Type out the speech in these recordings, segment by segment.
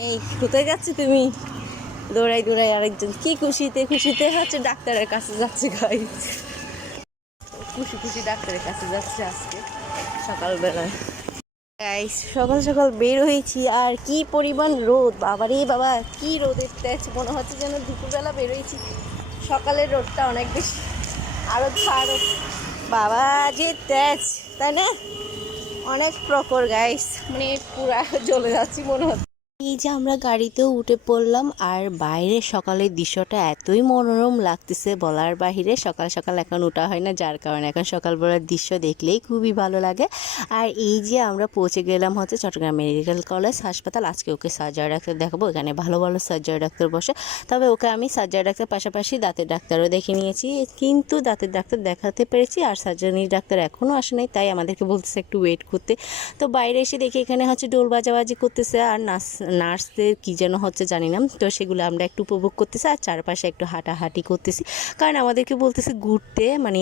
এই কোথায় যাচ্ছ তুমি? দৌড়াই দৌড়াই আরেকজন কি খুশিতে খুশিতে হচ্ছে ডাক্তারের কাছে যাচ্ছে গাইস। খুশি খুশি ডাক্তারের কাছে যাচ্ছে আজকে সকালবেলায়। গাইস সকাল সকাল বের হয়েছি আর কি পরিমাণ রোদ, বাবারে বাবা কি রোদের তেজ, মনে হচ্ছে যেন দুপুরবেলা বের হয়েছি। সকালের রোদটা অনেক বেশি, আরো আরো বাবা যে তেজ, তাই না? অনেক প্রখর গাইস, মানে পুরা জ্বলে যাচ্ছি মনে হচ্ছে। এই যে আমরা গাড়িতেও উঠে পড়লাম আর বাইরে সকালের দৃশ্যটা এতই মনোরম লাগতেছে বলার বাহিরে। সকাল সকাল এখন ওঠা হয় না, যার কারণে এখন সকালবেলার দৃশ্য দেখলেই খুবই ভালো লাগে। আর এই যে আমরা পৌঁছে গেলাম হচ্ছে চট্টগ্রাম মেডিকেল কলেজ হাসপাতাল। আজকে ওকে সার্জারি ডাক্তার দেখাবো, এখানে ভালো ভালো সার্জারি ডাক্তার বসে। তবে ওকে আমি সার্জারি ডাক্তার পাশাপাশি দাঁতের ডাক্তারও দেখে নিয়েছি, কিন্তু দাঁতের ডাক্তার দেখাতে পেরেছি আর সার্জারি ডাক্তার এখনও আসে নাই, তাই আমাদেরকে বলতেছে একটু ওয়েট করতে। তো বাইরে এসে দেখি এখানে হচ্ছে ডোল বাজাবাজি করতেছে আর নার্সদের কী যেন হচ্ছে জানি না, তো সেগুলো আমরা একটু উপভোগ করতেছি আর চারপাশে একটু হাঁটাহাঁটি করতেছি, কারণ আমাদেরকে বলতেছে ঘুরতে, মানে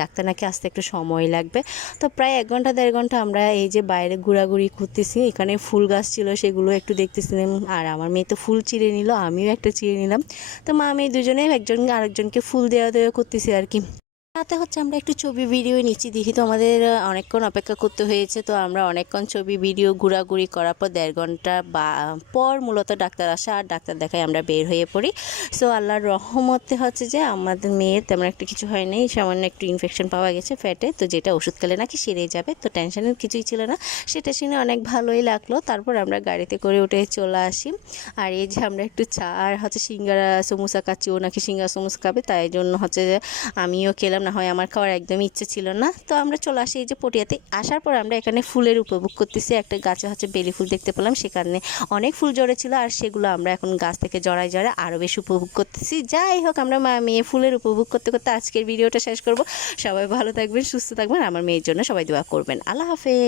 ডাক্তার নাকি আসতে একটু সময় লাগবে। তো প্রায় 1 ঘন্টা 1.5 ঘন্টা আমরা এই যে বাইরে ঘোরাঘুরি করতেছি। এখানে ফুল গাছ ছিল, সেগুলো একটু দেখতেছিলাম আর আমার মেয়ে তো ফুল চিড়ে নিল, আমিও একটা চিড়ে নিলাম। তো মা মেয়ে দুজনে একজন আরেকজনকে ফুল দেওয়া দেওয়া করতেছি আর কি। তাতে হচ্ছে আমরা একটু ছবি ভিডিও নিচ্ছি, দেখি তো আমাদের অনেকক্ষণ অপেক্ষা করতে হয়েছে। তো আমরা অনেকক্ষণ ছবি ভিডিও ঘোরাঘুরি করার পর 1.5 ঘন্টা পর মূলত ডাক্তার আসে আর ডাক্তার দেখায় আমরা বের হয়ে পড়ি। সো আল্লাহর রহমতে হচ্ছে যে আমাদের মেয়ের তেমন একটা কিছু হয়নি, সামান্য একটু ইনফেকশন পাওয়া গেছে ফ্যাটে, তো যেটা ওষুধ খেলে নাকি সেরে যাবে, তো টেনশনের কিছুই ছিল না। সেটা শুনে অনেক ভালোই লাগলো। তারপর আমরা গাড়িতে করে উঠে চলে আসি। আর এই যে আমরা একটু চা আর হচ্ছে সিঙ্গারা সমোসা খাচ্ছি, ও নাকি সিঙ্গারা সমোসা খাবে, তাই জন্য হচ্ছে যে আমিও খেলাম, না হয় আমার খাওয়ার একদমই ইচ্ছে ছিল না। তো আমরা চলে আসি এই যে পটিয়াতে। আসার পর আমরা এখানে ফুলের উপভোগ করতেছি। একটা গাছে হচ্ছে বেলি ফুল দেখতে পেলাম, সেখানে অনেক ফুল জড়েছিল আর সেগুলো আমরা এখন গাছ থেকে জড়ায় জড়ায় আরও বেশি উপভোগ করতেছি। যাই হোক, আমরা মা মেয়ে ফুলের উপভোগ করতে করতে আজকের ভিডিওটা শেষ করব। সবাই ভালো থাকবেন, সুস্থ থাকবেন, আমার মেয়ের জন্য সবাই দোয়া করবেন। আল্লাহ হাফেজ।